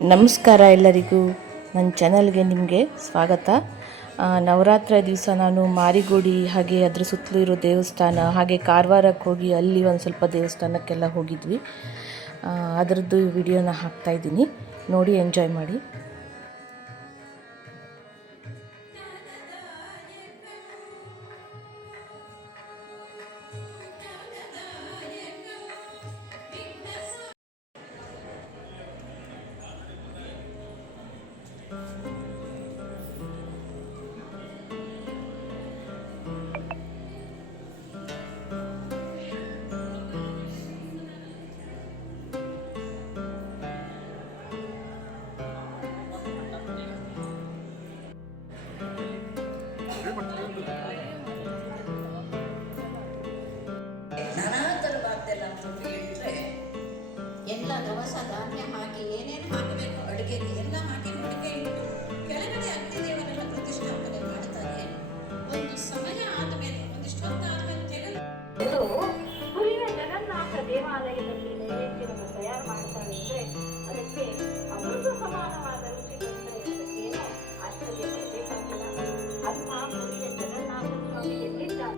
ನಮಸ್ಕಾರ ಎಲ್ಲರಿಗೂ, ನನ್ನ ಚಾನಲ್ಗೆ ನಿಮಗೆ ಸ್ವಾಗತ. ನವರಾತ್ರಿ ದಿವಸ ನಾನು ಮಾರಿಗುಡಿ ಹಾಗೆ ಅದರ ಸುತ್ತಲೂ ಇರೋ ದೇವಸ್ಥಾನ ಹಾಗೆ ಕಾರವಾರಕ್ಕೆ ಹೋಗಿ ಅಲ್ಲಿ ಒಂದು ಸ್ವಲ್ಪ ದೇವಸ್ಥಾನಕ್ಕೆಲ್ಲ ಹೋಗಿದ್ವಿ. ಅದರದ್ದು ವಿಡಿಯೋನ ಹಾಕ್ತಾಯಿದ್ದೀನಿ, ನೋಡಿ ಎಂಜಾಯ್ ಮಾಡಿ. ನಾನಾ ಥರವಾದ್ದೆಲ್ಲ ಅಂತ ಹೇಳಿದ್ರೆ ಎಲ್ಲ ದವಸ ಧಾನ್ಯ ಹಾಕಿ ಏನೇನು ಹಾಕಬೇಕು ಅಡುಗೆಗೆ ಎಲ್ಲ ಹಾಕಿ ಮಡಿಕೆ ಇಟ್ಟು ಕೆಳಗಡೆ ಅಗ್ನಿ ದೇವರೆಲ್ಲ ಪ್ರತಿಷ್ಠಾಪನೆ ಮಾಡ್ತಾರೆ. ಒಂದು ಸಮಯ ಆದಮೇಲೆ ಒಂದಿಷ್ಟು ಹೊತ್ತಾದ್ಮೇಲೆ ತೆಗೆದು ಪುರಿಯ ಜಗನ್ನಾಥ ದೇವಾಲಯದಲ್ಲಿ ನೈವೇದ್ಯವನ್ನು ತಯಾರು ಮಾಡ್ತಾರೆ. ಅಂದರೆ ಅದಕ್ಕೆ ಅಮೃತ ಸಮಾನವಾದ ರುಚಿ ಬಂದರೆ ಅದಕ್ಕೇನೋ ಅಷ್ಟಕ್ಕೆ ಬರಬೇಕಾಗಿಲ್ಲ. ಅಮ್ಮ ಪುರಿಯ ಜಗನ್ನಾಥ ಸ್ವಾಮಿ ಎಲ್ಲಿದ್ದಾರೆ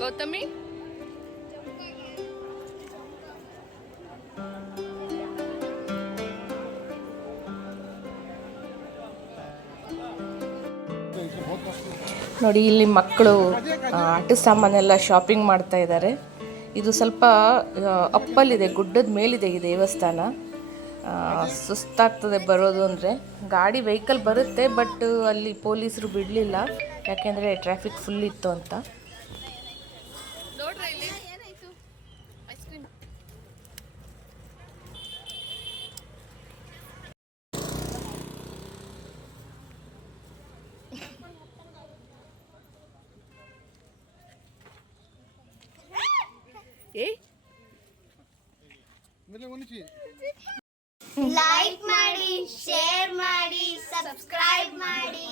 ಗೌತಮಿ ನೋಡಿ, ಇಲ್ಲಿ ಮಕ್ಕಳು ಆಟ ಸಾಮಾನೆಲ್ಲ ಶಾಪಿಂಗ್ ಮಾಡ್ತಾ ಇದ್ದಾರೆ. ಇದು ಸ್ವಲ್ಪ ಅಪ್ಪಲ್ಲಿದೆ, ಗುಡ್ಡದ ಮೇಲಿದೆ ಈ ದೇವಸ್ಥಾನ. ಸುಸ್ತಾಗ್ತದೆ ಬರೋದು ಅಂದರೆ. ಗಾಡಿ ವೆಹಿಕಲ್ ಬರುತ್ತೆ, ಬಟ್ ಅಲ್ಲಿ ಪೊಲೀಸರು ಬಿಡಲಿಲ್ಲ, ಯಾಕೆಂದರೆ ಟ್ರಾಫಿಕ್ ಫುಲ್ ಇತ್ತು ಅಂತ. ಲೈಕ್ ಮಾಡಿ, ಶೇರ್ ಮಾಡಿ, ಸಬ್ಸ್ಕ್ರೈಬ್ ಮಾಡಿ.